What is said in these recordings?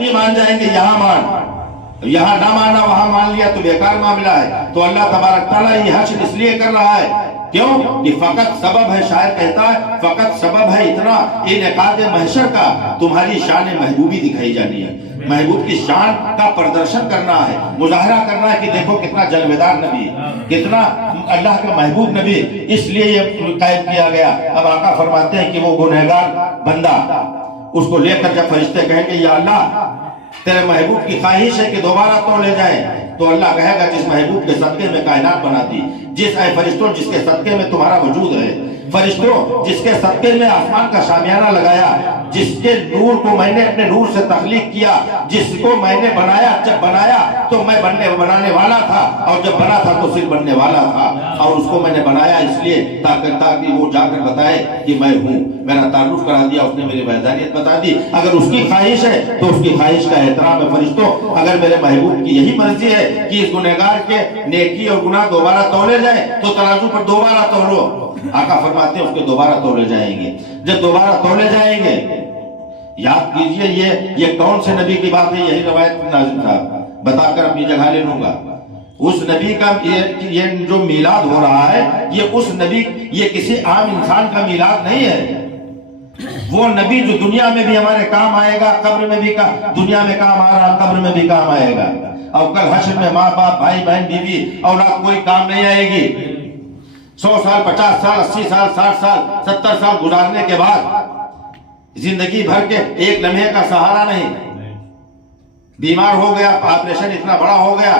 مان جائیں گے یہاں مان، یہاں نہ مانا وہاں مان لیا تو بیکار معاملہ ہے۔ تو اللہ تبارک تعالیٰ یہ حشر اس لیے کر رہا ہے، کیوں کہ فقط سبب ہے، شاعر کہتا ہے فقط سبب ہے اتنا انعقاد محشر کا، تمہاری شان محبوبی دکھائی جانی ہے، محبوب کی شان کا پردرشن کرنا ہے، مظاہرہ کرنا ہے کہ دیکھو کتنا جلویدار نبی، کتنا اللہ کا محبوب نبی، اس لیے یہ قائم کیا گیا۔ اب آقا فرماتے ہیں کہ وہ گنہگار بندہ اس کو لے کر جب فرشتے کہیں گے یا اللہ تیرے محبوب کی خواہش ہے کہ دوبارہ تو لے جائیں، تو اللہ کہے گا جس محبوب کے صدقے میں کائنات بنا دی، جس اے فرشتوں جس کے صدقے میں تمہارا وجود ہے، فرشتوں جس کے صدقے میں آسمان کا شامیانہ لگایا، جس کے نور کو میں نے اپنے نور سے تخلیق کیا، جس کو میں نے بنایا، جب بنایا تو میں بنانے والا تھا، اور جب بنا تھا تو صرف بننے والا تھا، اور اس کو میں نے بنایا اس لیے تاکہ وہ جا کر بتائے کہ میں ہوں، میرا تعارف کرا دیا، اس نے میری وحدانیت بتا دی۔ اگر اس کی خواہش ہے تو اس کی خواہش کا احترام ہے۔ فرشتوں اگر میرے محبوب کی یہی مرضی ہے کہ اس گنہگار کے نیکی اور گناہ دوبارہ تولے جائیں تو ترازو پر دوبارہ تولو، آقا فرماتے ہیں اس کے دوبارہ تولے جائیں گے۔ جب دوبارہ تولے جائیں گے، یاد کیجئے یہ کون سے نبی کی بات ہے، یہی روایت ناظم صاحب بتا کر اپنی جگہ لے لوں گا۔ اس نبی کا یہ جو میلاد ہو رہا ہے، یہ اس نبی، یہ کسی عام انسان کا میلاد نہیں ہے، وہ نبی جو دنیا میں بھی ہمارے کام آئے گا، قبر میں بھی دنیا میں کام آ رہا، قبر میں بھی کام آئے گا، اور کل حشر میں ماں باپ بھائی بہن بیوی اولاد کوئی کام نہیں آئے گی۔ 100 سال 50 سال 80 سال 60 سال 70 سال گزارنے کے بعد زندگی بھر کے ایک لمحے کا سہارا نہیں، بیمار ہو گیا، آپریشن اتنا بڑا ہو گیا،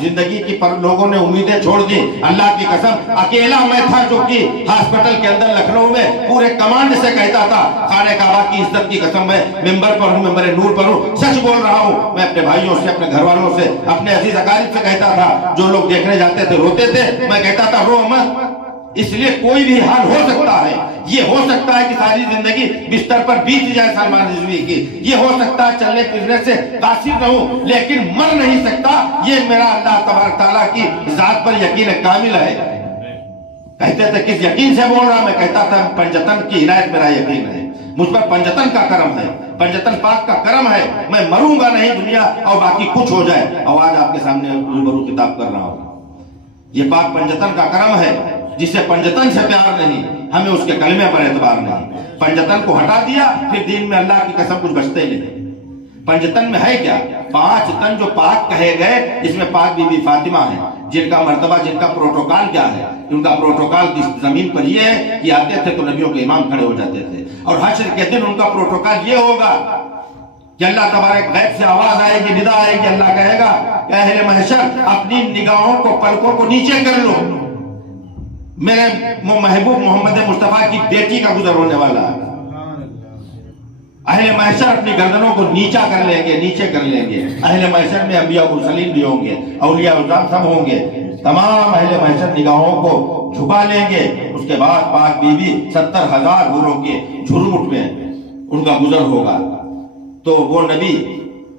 زندگی کی پر لوگوں نے امیدیں چھوڑ دی، اللہ کی قسم اکیلا میں تھا جو کہ ہاسپٹل کے اندر لکھنؤ میں پورے کمانڈ سے کہتا تھا، خانہ کعبہ کی عزت کی قسم میں ممبر پر ہوں، ممبر نور پر ہوں، سچ بول رہا ہوں، میں اپنے بھائیوں سے، اپنے گھر والوں سے، اپنے عزیز اقارب سے کہتا تھا، جو لوگ دیکھنے جاتے تھے روتے تھے، میں کہتا تھا رو مت، اس لیے کوئی بھی حال ہو سکتا ہے، یہ ہو سکتا ہے کہ ساری زندگی بستر پر بیت جائے سلمان رضوی کی، یہ ہو سکتا ہے چلنے پھرنے سے قاصر رہوں، لیکن مر نہیں سکتا، یہ میرا اللہ تبارک تعالیٰ کی ذات پر یقین کامل ہے۔ کہتے تھے کس یقین سے بول رہا، میں کہتا تھا پنجتن کی عنایت میرا یقین ہے، مجھ پر پنجتن کا کرم ہے، پنجتن پاک کا کرم ہے، میں مروں گا نہیں دنیا اور باقی کچھ ہو جائے، اور آج آپ کے سامنے روبرو خطاب کر رہا ہوں۔ یہ پاک پنجتن کا کرم ہے، جسے پنجتن سے پیار نہیں، ہمیں اس کے کلمے پر اعتبار نہیں، پنجتن کو ہٹا دیا پھر دین میں اللہ کی قسم کچھ بچتے نہیں۔ پنجتن میں ہے کیا؟ 5 تن جو پاک کہے گئے، اس میں پاک بی بی فاطمہ ہے، جن کا مرتبہ، جن کا پروٹوکال کیا ہے، ان کا پروٹوکال زمین پر یہ ہے کہ آتے تھے تو نبیوں کے امام کھڑے ہو جاتے تھے، اور حشر کے دن ان کا پروٹوکال یہ ہوگا کہ اللہ تبارک غیب سے آواز آئے گی، ندا آئے گی، اللہ کہے گا کہ اہل محشر اپنی نگاہوں کو، پلکوں کو نیچے کر لو، میرے محبوب محمد مصطفیٰ کی بیٹی کا گزر ہونے والا ہے۔ اہل محشر اپنی گردنوں کو نیچا کر لیں گے، نیچے کر لیں گے۔ اہل محشر میں انبیاء و مرسلین بھی ہوں گے، اولیاء اعظام سب ہوں گے، تمام اہل محشر نگاہوں کو جھکا لیں گے۔ اس کے بعد پاک بی بی 70,000 حوروں کے جھرمٹ میں ان کا گزر ہوگا۔ تو وہ نبی،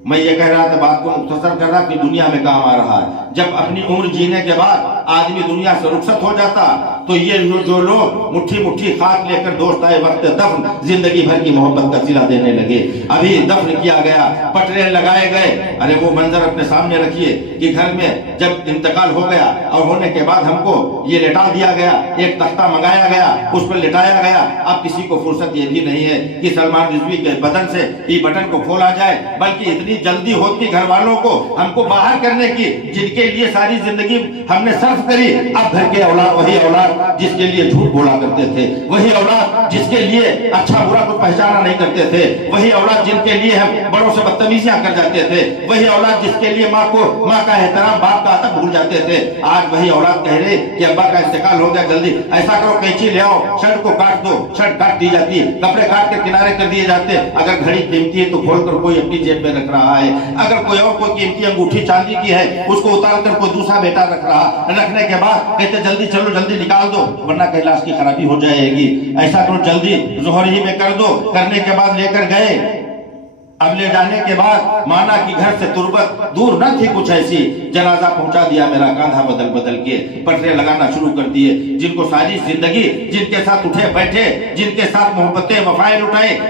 میں یہ کہہ رہا تھا، بات کو مختصر کر رہا کہ دنیا میں کام آ رہا ہے۔ جب اپنی عمر جینے کے بعد آدمی دنیا سے رخصت ہو جاتا تو یہ جو لوگ مٹھی مٹھی خاک لے کر دوست آئے وقت دفن زندگی بھر کی محبت کا صلہ دینے لگے۔ ابھی دفن کیا گیا، پٹرے لگائے گئے، ارے وہ منظر اپنے سامنے رکھیے کہ گھر میں جب انتقال ہو گیا اور ہونے کے بعد ہم کو یہ لٹا دیا گیا، ایک تختہ منگایا گیا، اس پر لٹایا گیا۔ اب کسی کو فرصت یہ بھی نہیں ہے کہ سلمان رضوی کے بدن سے ای بٹن کو کھولا جائے، بلکہ اتنی جلدی ہوتی گھر والوں کو ہم کو باہر کرنے کی، جن کے لیے ساری زندگی ہم نے صرف کری۔ اب گھر کے اولاد وہی اولاد جس کے لیے جھوٹ بولا کرتے تھے، وہی اولاد جس کے لیے اچھا برا کو پہچانا نہیں کرتے تھے، وہی اولاد جن کے لیے ہم بڑوں سے بدتمیزیاں کر جاتے تھے، وہی اولاد جس کے لیے ماں کا احترام، باپ کا ادب بھول جاتے تھے، آج وہی اولاد کہہ رہے کہ ابا کا انتقال ہو گیا، جلدی ایسا کرو قینچی لے آؤ، شرٹ کو کاٹ دو، شرٹ کاٹ دی جاتی ہے، کپڑے کاٹ کے کنارے کر دیے جاتے، اگر گھڑی قیمتی ہے تو کھول کر کوئی اپنی جیب میں رکھ رہا ہے، اگر کوئی اور کوئی قیمتی انگوٹھی چاندی کی ہے اس کو اتار کر کوئی دوسرا بیٹا رکھ رہا، رکھنے کے بعد کہتے جلدی چلو، جلدی نکال دو ورنہ کیلاش کی خرابی ہو جائے گی، ایسا کرو جلدی ظہر ہی میں کر دو۔ کرنے کے بعد لے کر گئے، اب لے جانے کے بعد مانا کہ گھر سے تربت دور نہ تھی کچھ ایسی، جنازہ پہنچا دیا میرا کاندھا بدل بدل کے، پٹرے لگانا شروع کر دیے، جن کو ساری زندگی جن کے ساتھ اٹھے بیٹھے، جن کے ساتھ محبتیں وفائیں اٹھائے،